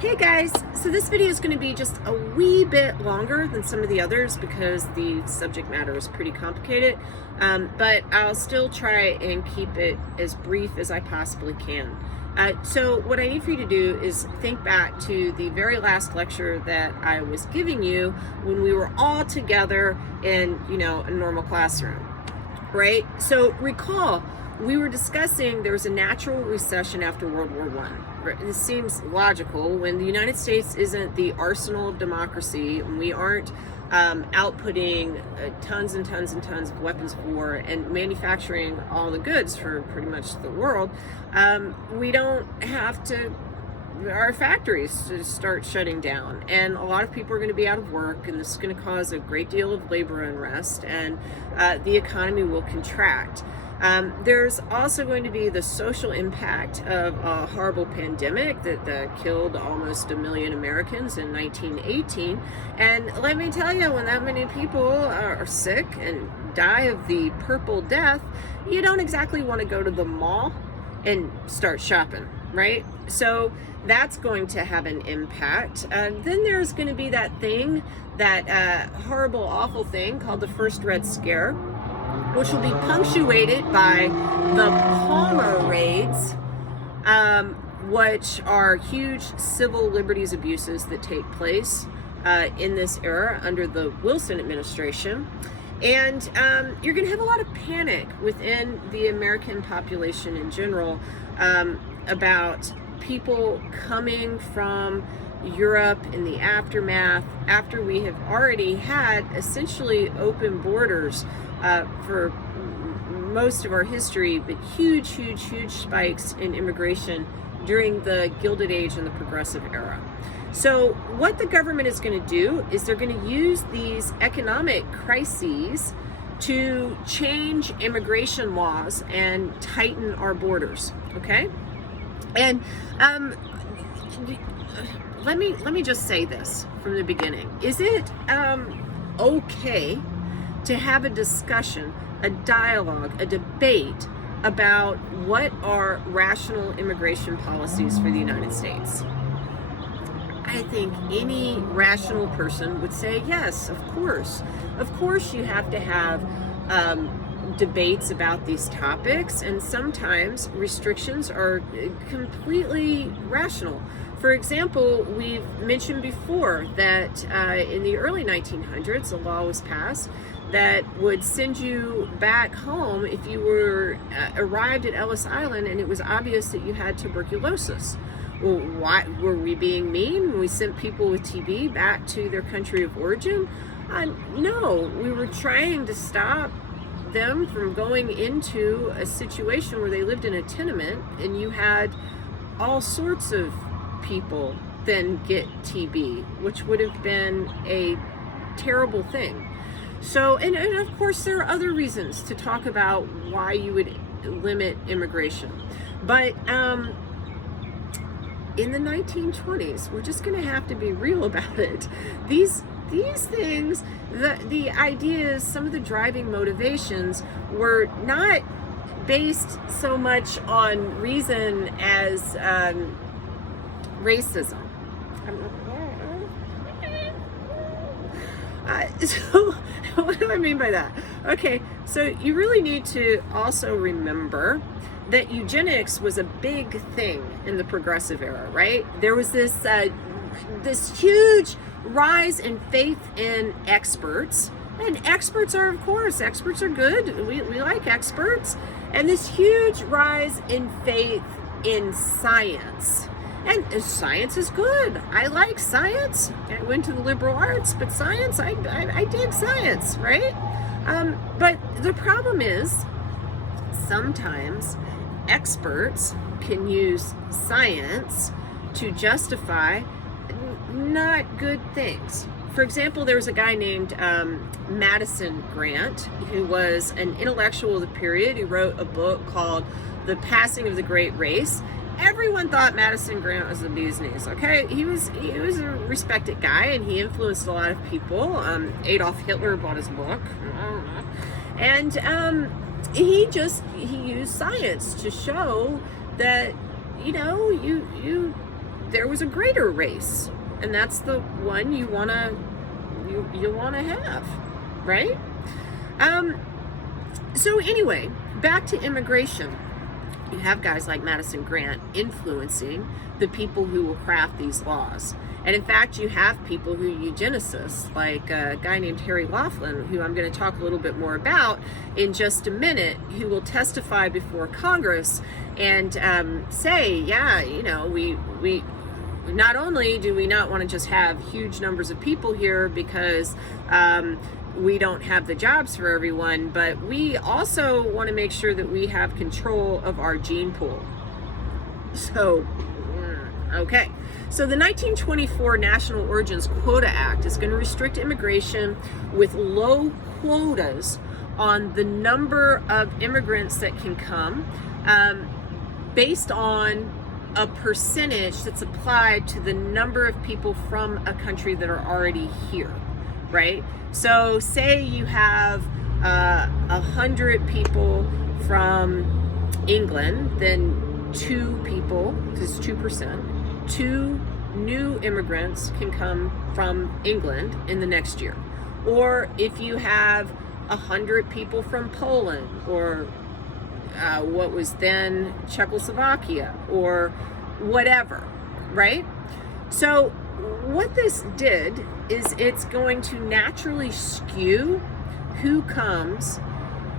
Hey guys, so this video is going to be just a wee bit longer than some of the others because the subject matter is pretty complicated, but I'll still try and keep it as brief as I possibly can. So what I need for you to do is think back to the very last lecture that I was giving you when we were all together in, a normal classroom, right? So recall, we were discussing there was a natural recession after World War I. This seems logical when the United States isn't the arsenal of democracy and we aren't outputting tons and tons and tons of weapons of war and manufacturing all the goods for pretty much the world. We don't have to our factories to start shutting down, and a lot of people are going to be out of work, and this is going to cause a great deal of labor unrest, and the economy will contract. There's also going to be the social impact of a horrible pandemic that killed almost 1 million Americans in 1918. And let me tell you, when that many people are sick and die of the purple death, you don't exactly want to go to the mall and start shopping, right? So that's going to have an impact. Then there's going to be that thing, that horrible, awful thing called the First Red Scare, which will be punctuated by the Palmer raids, which are huge civil liberties abuses that take place in this era under the Wilson administration. And you're going to have a lot of panic within the American population in general about people coming from Europe in the aftermath, after we have already had essentially open borders for most of our history, but huge spikes in immigration during the Gilded Age and the Progressive Era. So what the government is going to do is they're going to use these economic crises to change immigration laws and tighten our borders, okay? And let me just say this from the beginning. Is it okay to have a discussion, a dialogue, a debate about what are rational immigration policies for the United States? I think any rational person would say, yes, of course. Of course you have to have debates about these topics, and sometimes restrictions are completely rational. For example, we've mentioned before that in the early 1900s, a law was passed that would send you back home if you were arrived at Ellis Island and it was obvious that you had tuberculosis. Well, why were we being mean when we sent people with TB back to their country of origin? No, we were trying to stop them from going into a situation where they lived in a tenement and you had all sorts of people then get TB, which would have been a terrible thing. So, and of course there are other reasons to talk about why you would limit immigration. But in the 1920s, we're just going to have to be real about it. These things, the ideas, some of the driving motivations were not based so much on reason as racism. So what do I mean by that? Okay, so you really need to also remember that eugenics was a big thing in the progressive era, right? There was this huge rise in faith in experts, and experts are, of course, experts are good. We like experts, and this huge rise in faith in science. And science is good. I like science. I went to the liberal arts, but science, I dig science, right? But the problem is sometimes experts can use science to justify not good things. For example, there was a guy named Madison Grant, who was an intellectual of the period. He wrote a book called The Passing of the Great Race. Everyone thought Madison Grant was the bee's knees, okay? He was a respected guy, and he influenced a lot of people. Adolf Hitler bought his book. And he used science to show that, you there was a greater race, and that's the one you want to have, right? So anyway, back to immigration. You have guys like Madison Grant influencing the people who will craft these laws. And in fact, you have people who are eugenicists, like a guy named Harry Laughlin, who I'm going to talk a little bit more about in just a minute, who will testify before Congress and say, yeah, you know, we not only do we not want to just have huge numbers of people here because we don't have the jobs for everyone, but we also want to make sure that we have control of our gene pool. So, okay. So the 1924 National Origins Quota Act is going to restrict immigration with low quotas on the number of immigrants that can come based on a percentage that's applied to the number of people from a country that are already here, right? So say you have 100 people from England, then 2 people, because it's 2%, 2 new immigrants can come from England in the next year. Or if you have 100 people from Poland, or what was then Czechoslovakia, or whatever, right? So what this did is it's going to naturally skew who comes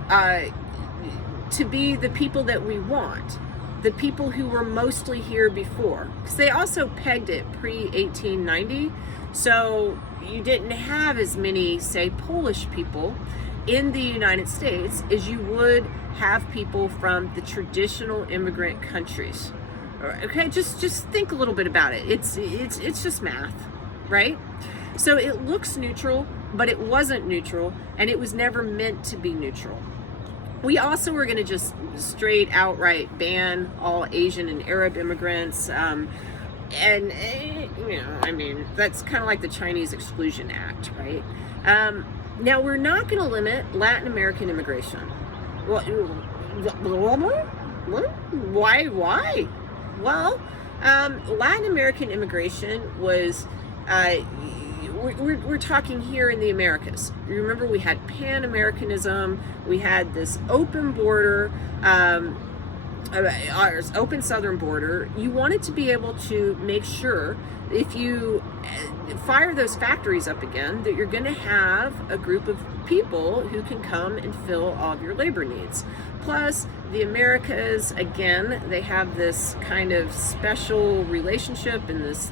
to be the people that we want, the people who were mostly here before. Because they also pegged it pre-1890, so you didn't have as many, say, Polish people in the United States as you would have people from the traditional immigrant countries. Okay, just think a little bit about it. It's just math, right? So it looks neutral, but it wasn't neutral, and it was never meant to be neutral. We also were going to just straight outright ban all Asian and Arab immigrants, and you know, I mean, that's kind of like the Chinese Exclusion Act, right? Now we're not going to limit Latin American immigration. Well, why? Well, Latin American immigration was, we're talking here in the Americas. You remember we had Pan-Americanism, we had this open border, our open southern border. You wanted to be able to make sure if you fire those factories up again, that you're going to have a group of people who can come and fill all of your labor needs. Plus, the Americas, again, they have this kind of special relationship in this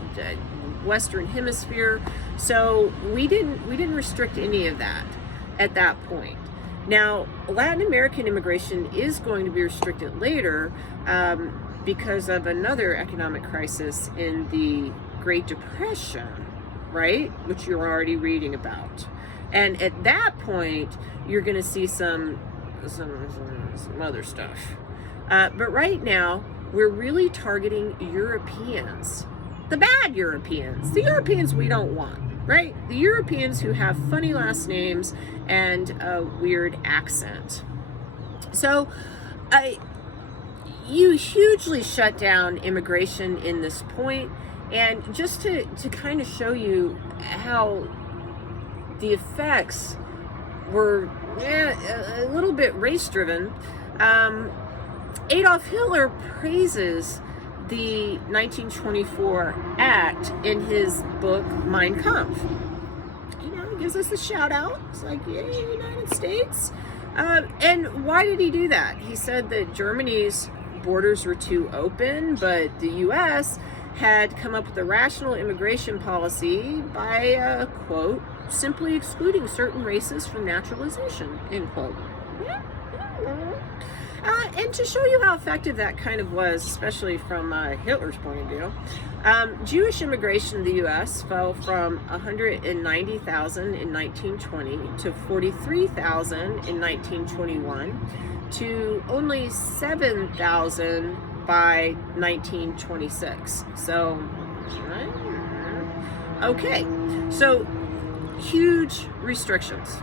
Western Hemisphere. So we didn't restrict any of that at that point. Now, Latin American immigration is going to be restricted later because of another economic crisis in the Great Depression, right? Which you're already reading about. And at that point, you're going to see some other stuff. But right now, we're really targeting Europeans. The bad Europeans. The Europeans we don't want, right? The Europeans who have funny last names and a weird accent. So, you hugely shut down immigration in this point. And just to kind of show you how the effects were a little bit race-driven, Adolf Hitler praises the 1924 Act in his book Mein Kampf. You know, he gives us a shout out. It's like, yay, United States. And why did he do that? He said that Germany's borders were too open, but the U.S. had come up with a rational immigration policy by, quote, simply excluding certain races from naturalization, end quote. And to show you how effective that kind of was, especially from Hitler's point of view, Jewish immigration in the U.S. fell from 190,000 in 1920 to 43,000 in 1921 to only 7,000 by 1926. So, okay, so huge restrictions.